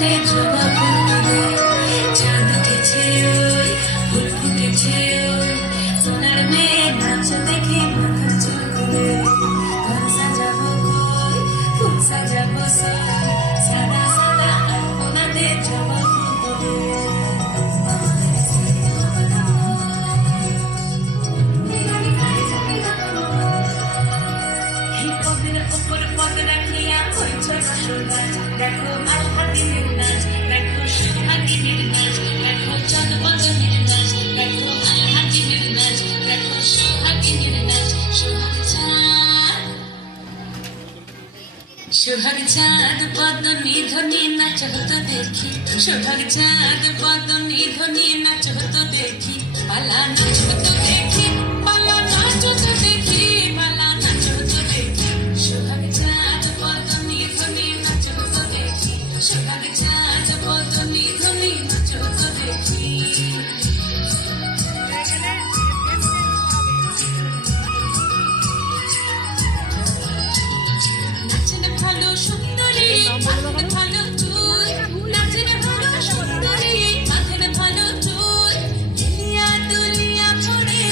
কোনাতে জবা ফুলে চাঁদ উঠেছে ওই ফুল ফুটেছে ওই সোনার মেয়ে নাচ দেখে মাথা চুলকুলে ঘর সাজাবো কই ফুল সাজাবো সই সাদা সাদা কোনাতে জবা ফুলে দেখো আলহাদিনের নাচ দেখো সোহাগিনীর নাচ দেখো চাঁদ বদনের নাচ দেখো আলহাদিনের নাচ দেখো সোহাগিনীর নাচ সোহাগ চাঁদ বদনী ধ্বনি নাচ হতো দেখি সোহাগ চাঁদ বদনী ধ্বনি নাচ হতো দেখি পালা নাচ হতো দেখি পালা নাচ হতো দেখি পালা নাচ হতো দেখি সোহাগ চাঁদ বদনী ধ্বনি নাচ হতো দেখি সোহাগ চাঁদ বদনী ধ্বনি নাচ হতো দেখি নাচের ভালো সুন্দরী মাথের ভালো চুল নাচের ভালো সুন্দরী মাথের ভালো চুল দুলিয়া দুলিয়া পড়ে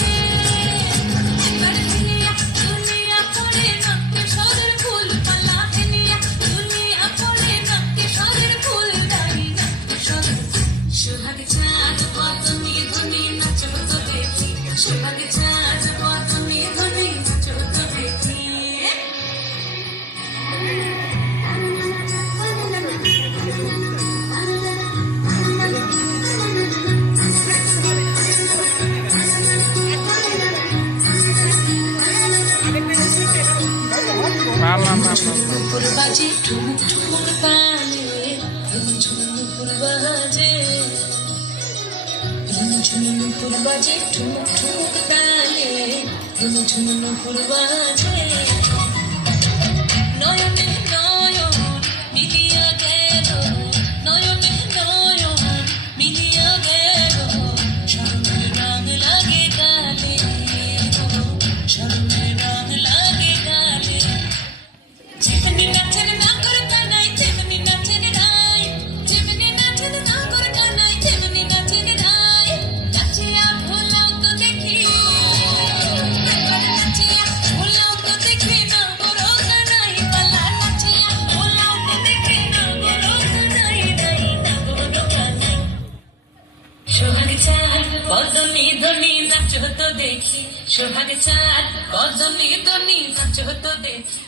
একবার দুলিয়া দুলিয়া পড়ে নক্কে সরের ফুল পালা দুলিয়া দুলিয়া পড়ে নক্কে সরের ফুল দাড়ি নক্কে সরের সোহাগ চাঁদ বদনী ধ্বনি নাচ হতো দেখি সোহাগ চাঁদ বদনী ধ্বনি নাচ হতো দেখি নুপুর বাজে ঠুমুক ঠুমুক পালে ঝুনঝুন নুপুর বাজে ঝুনঝুন নুপুর বাজে ঠুমুক ঠুমুক তালে ঝুনঝুন নুপুর বাজে নয়নে নয়ন মিলিয়া গেল নয়নে নয়ন মিলিয়া গেল স্বর্ণের রং লাগে গালে স্বর্ণের রং লাগে গালে যেমনি নাচের নাগর কানাই তেমনি নাচের রাই যেমনি নাচের নাগর কানাই তেমনি নাচের রাই নাচিয়া ভোলাও তো দেখি একবার নাচিয়া ভোলাও তো দেখি নাগর কানাই পালা নাচিয়া ভোলাও তো দেখি নাগর কানাই নাই নাগর কানাই সোহাগ চাঁদ বদনী ধ্বনি নাচ হতো দেখি সোহাগ চাঁদ বদনী ধ্বনি নাচ হতো দেখি